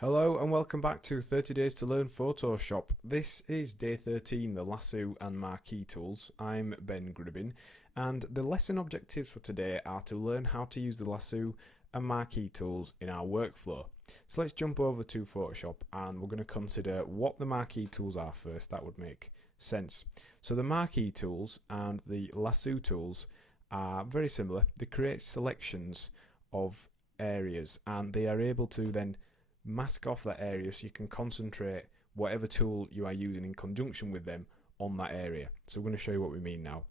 Hello and welcome back to 30 Days to Learn Photoshop. This is day 13, the lasso and marquee tools. I'm Ben Gribbin, and the lesson objectives for today are to learn how to use the lasso and marquee tools in our workflow. So let's jump over to Photoshop and we're going to consider what the marquee tools are first. That would make sense. So the marquee tools and the lasso tools are very similar. They create selections of areas and they are able to then mask off that area so you can concentrate whatever tool you are using in conjunction with them on that area. So we're going to show you what we mean now.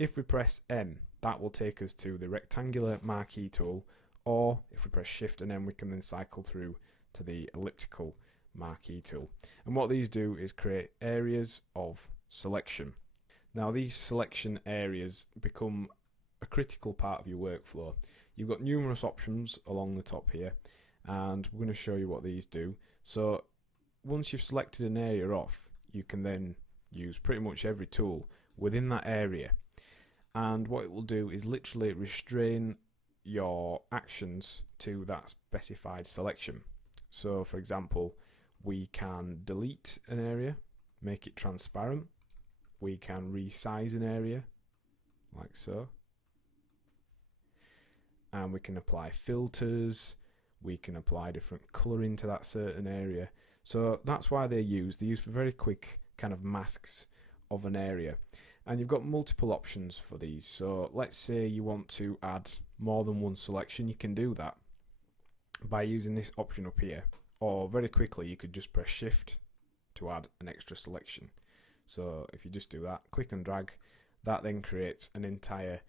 If we press M, that will take us to the rectangular marquee tool, or if we press Shift and M, we can then cycle through to the elliptical marquee tool. And what these do is create areas of selection. Now these selection areas become a critical part of your workflow. You've got numerous options along the top here, and we're going to show you what these do. So once you've selected an area off, you can then use pretty much every tool within that area, and what it will do is literally restrain your actions to that specified selection. So for example, we can delete an area, make it transparent, we can resize an area like so, and we can apply filters, we can apply different colouring to that certain area. So that's why they're used. They're used for very quick kind of masks of an area. And you've got multiple options for these. So let's say you want to add more than one selection. You can do that by using this option up here. Or very quickly you could just press Shift to add an extra selection. So if you just do that, click and drag, that then creates an entire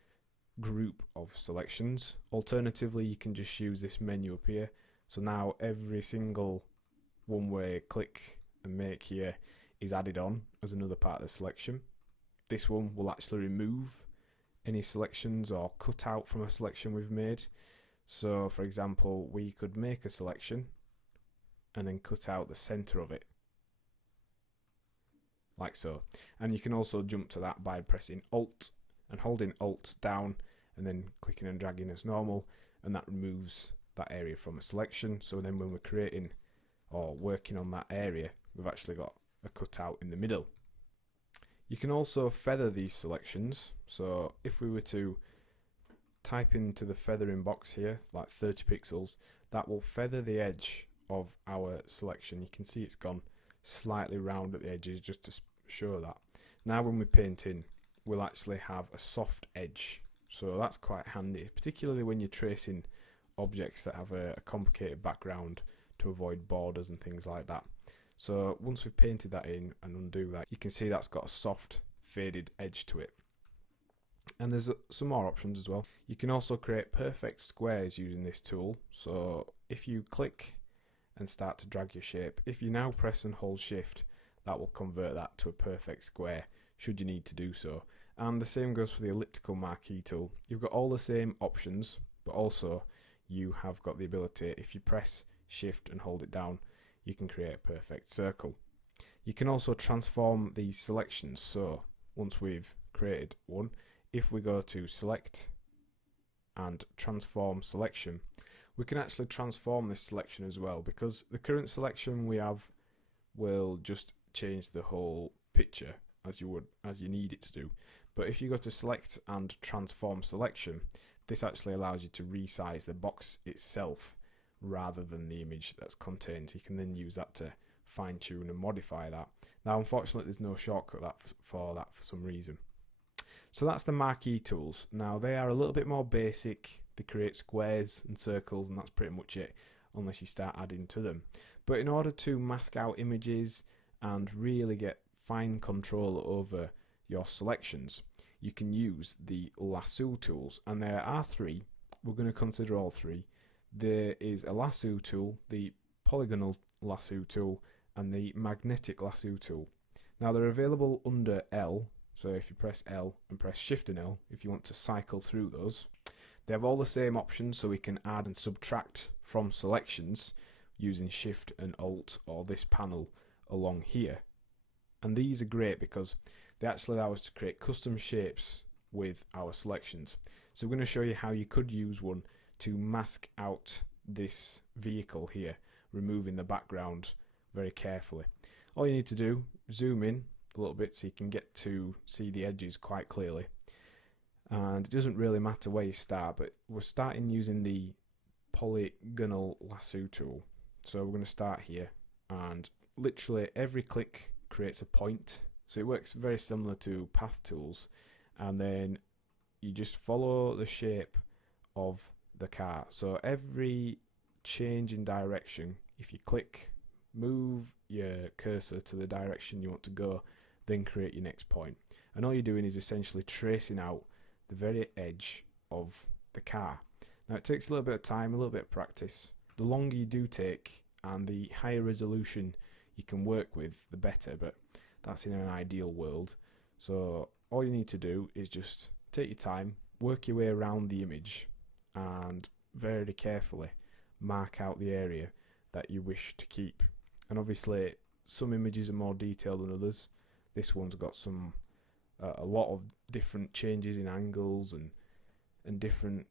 group of selections. Alternatively, you can just use this menu up here. So now every single one we click and make here is added on as another part of the selection. This one will actually remove any selections or cut out from a selection we've made. So for example, we could make a selection and then cut out the center of it like so. And you can also jump to that by pressing Alt and holding Alt down and then clicking and dragging as normal, and that removes that area from a selection. So then when we're creating or working on that area, we've actually got a cutout in the middle. You can also feather these selections. So if we were to type into the feathering box here, like 30 pixels, that will feather the edge of our selection. You can see it's gone slightly round at the edges just to show that. Now when we paint in, we'll actually have a soft edge. So that's quite handy, particularly when you're tracing objects that have a complicated background to avoid borders and things like that. So once we've painted that in and undo that, you can see that's got a soft faded edge to it. And there's some more options as well. You can also create perfect squares using this tool. So if you click and start to drag your shape, if you now press and hold Shift, that will convert that to a perfect square should you need to do so. And the same goes for the elliptical marquee tool. You've got all the same options, but also you have got the ability, if you press Shift and hold it down, you can create a perfect circle. You can also transform these selections. So once we've created one, if we go to Select and Transform Selection, we can actually transform this selection as well, because the current selection we have will just change the whole picture as you need it to do. But if you go to Select and Transform Selection, this actually allows you to resize the box itself rather than the image that's contained. You can then use that to fine tune and modify that. Now unfortunately there's no shortcut for that for some reason. So that's the marquee tools. Now they are a little bit more basic. They create squares and circles and that's pretty much it, unless you start adding to them. But in order to mask out images and really get fine control over your selections, you can use the lasso tools, and there are three. We're going to consider all three. There is a lasso tool, the polygonal lasso tool, and the magnetic lasso tool. Now they're available under L, so if you press L and press Shift and L, if you want to cycle through those, they have all the same options, so we can add and subtract from selections using Shift and Alt or this panel along here. And these are great because they actually allow us to create custom shapes with our selections. So we're going to show you how you could use one to mask out this vehicle here removing the background very carefully. All you need to do, zoom in a little bit so you can get to see the edges quite clearly. And it doesn't really matter where you start, but we're starting using the polygonal lasso tool. So we're going to start here, and literally every click creates a point. So it works very similar to path tools, and then you just follow the shape of the car. So every change in direction, if you click, move your cursor to the direction you want to go, then create your next point. And all you're doing is essentially tracing out the very edge of the car. Now it takes a little bit of time, a little bit of practice. The longer you do take and the higher resolution you can work with, the better, but that's in an ideal world. So all you need to do is just take your time, work your way around the image, and very carefully mark out the area that you wish to keep. And obviously some images are more detailed than others. This one's got some a lot of different changes in angles and different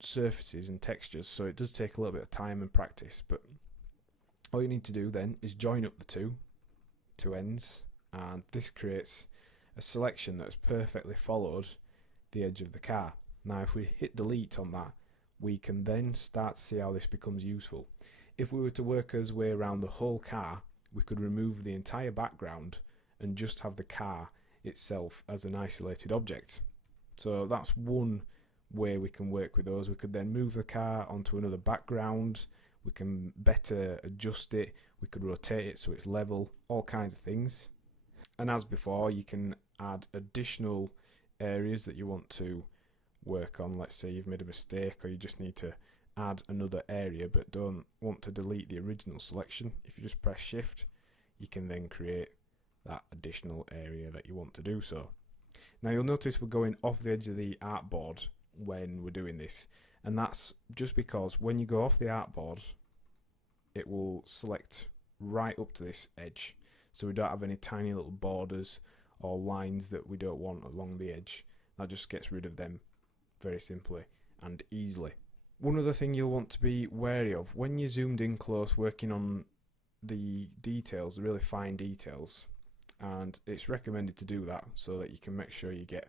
surfaces and textures, so it does take a little bit of time and practice. But all you need to do then is join up the two ends, and this creates a selection that's perfectly followed the edge of the car. Now if we hit delete on that, we can then start to see how this becomes useful. If we were to work our way around the whole car, we could remove the entire background and just have the car itself as an isolated object. So that's one way we can work with those. We could then move the car onto another background, we can better adjust it, we could rotate it so it's level, all kinds of things. And as before, you can add additional areas that you want to work on. Let's say you've made a mistake, or you just need to add another area but don't want to delete the original selection. If you just press shift, you can then create that additional area that you want to do so. Now you'll notice we're going off the edge of the artboard when we're doing this, and that's just because when you go off the artboard, it will select right up to this edge, so we don't have any tiny little borders or lines that we don't want along the edge. That just gets rid of them very simply and easily. One other thing you'll want to be wary of when you're zoomed in close working on the details, the really fine details, and it's recommended to do that so that you can make sure you get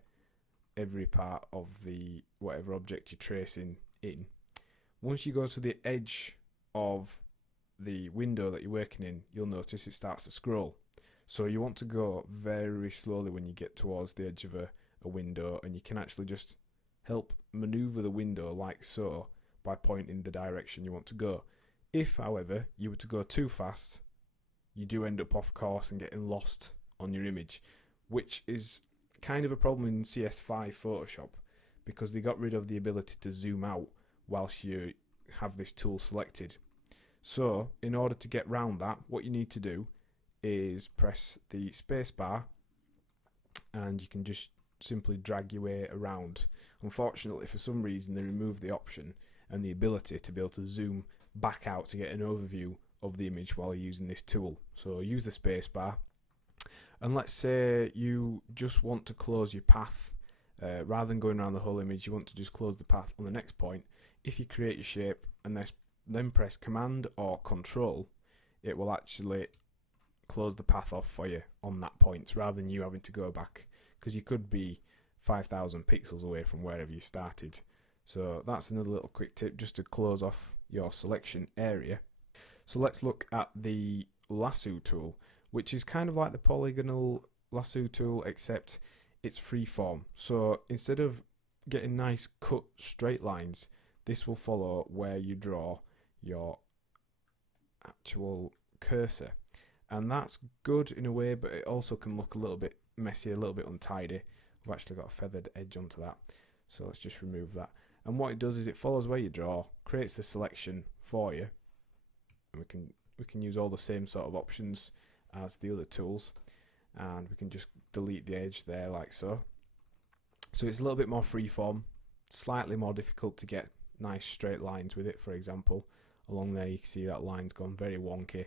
every part of the whatever object you're tracing in. Once you go to the edge of the window that you're working in, you'll notice it starts to scroll. So you want to go very slowly when you get towards the edge of a window, and you can actually just help maneuver the window like so by pointing the direction you want to go. If, however, you were to go too fast, you do end up off course and getting lost on your image, which is kind of a problem in CS5 Photoshop because they got rid of the ability to zoom out whilst you have this tool selected. So in order to get round that, what you need to do is press the space bar, and you can just simply drag your way around. Unfortunately, for some reason they removed the option and the ability to be able to zoom back out to get an overview of the image while you're using this tool. So use the space bar, and let's say you just want to close your path rather than going around the whole image, you want to just close the path on the next point. If you create your shape and then press Command or Control, it will actually close the path off for you on that point rather than you having to go back, because you could be 5,000 pixels away from wherever you started. So that's another little quick tip just to close off your selection area. So let's look at the lasso tool, which is kind of like the polygonal lasso tool except it's freeform. So instead of getting nice cut straight lines, this will follow where you draw your actual cursor, and that's good in a way, but it also can look a little bit messy, a little bit untidy. We've actually got a feathered edge onto that, so let's just remove that. And what it does is it follows where you draw, creates the selection for you, and we can use all the same sort of options as the other tools, and we can just delete the edge there like so. So it's a little bit more freeform, slightly more difficult to get nice straight lines with it. For example, along there you can see that line's gone very wonky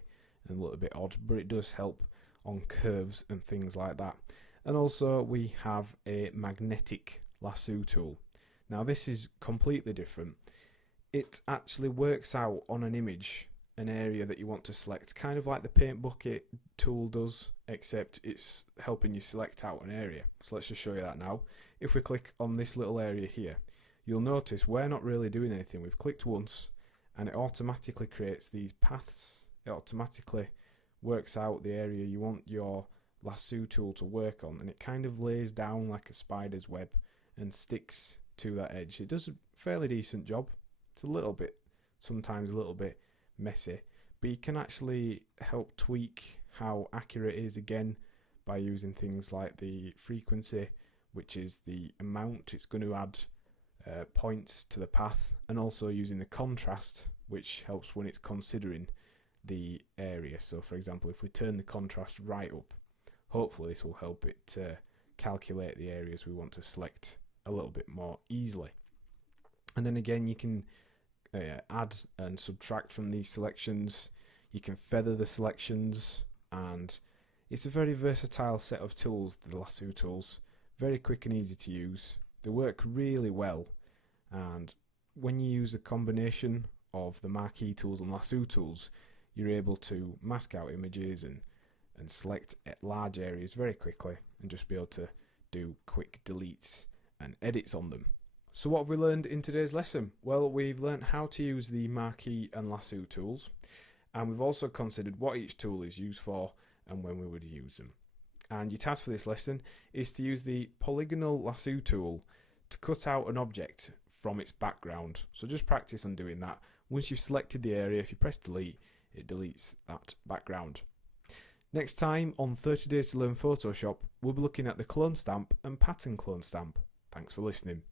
and a little bit odd, but it does help on curves and things like that. And also we have a magnetic lasso tool. Now this is completely different. It actually works out on an image an area that you want to select, kind of like the paint bucket tool does, except it's helping you select out an area. So let's just show you that now. If we click on this little area here, you'll notice we're not really doing anything. We've clicked once and it automatically creates these paths. It automatically works out the area you want your lasso tool to work on, and it kind of lays down like a spider's web and sticks to that edge. It does a fairly decent job. It's a little bit, sometimes a little bit messy, but you can actually help tweak how accurate it is again by using things like the frequency, which is the amount it's going to add points to the path, and also using the contrast, which helps when it's considering the area. So for example, if we turn the contrast right up, hopefully this will help it calculate the areas we want to select a little bit more easily. And then again, you can add and subtract from these selections. You can feather the selections, and it's a very versatile set of tools, the lasso tools. Very quick and easy to use. They work really well, and when you use a combination of the marquee tools and lasso tools, you're able to mask out images and select large areas very quickly and just be able to do quick deletes and edits on them. So what have we learned in today's lesson? Well, we've learned how to use the marquee and lasso tools, and we've also considered what each tool is used for and when we would use them. And your task for this lesson is to use the polygonal lasso tool to cut out an object from its background. So just practice on doing that. Once you've selected the area, if you press delete, it deletes that background. Next time on 30 Days to Learn Photoshop, we'll be looking at the clone stamp and pattern clone stamp. Thanks for listening.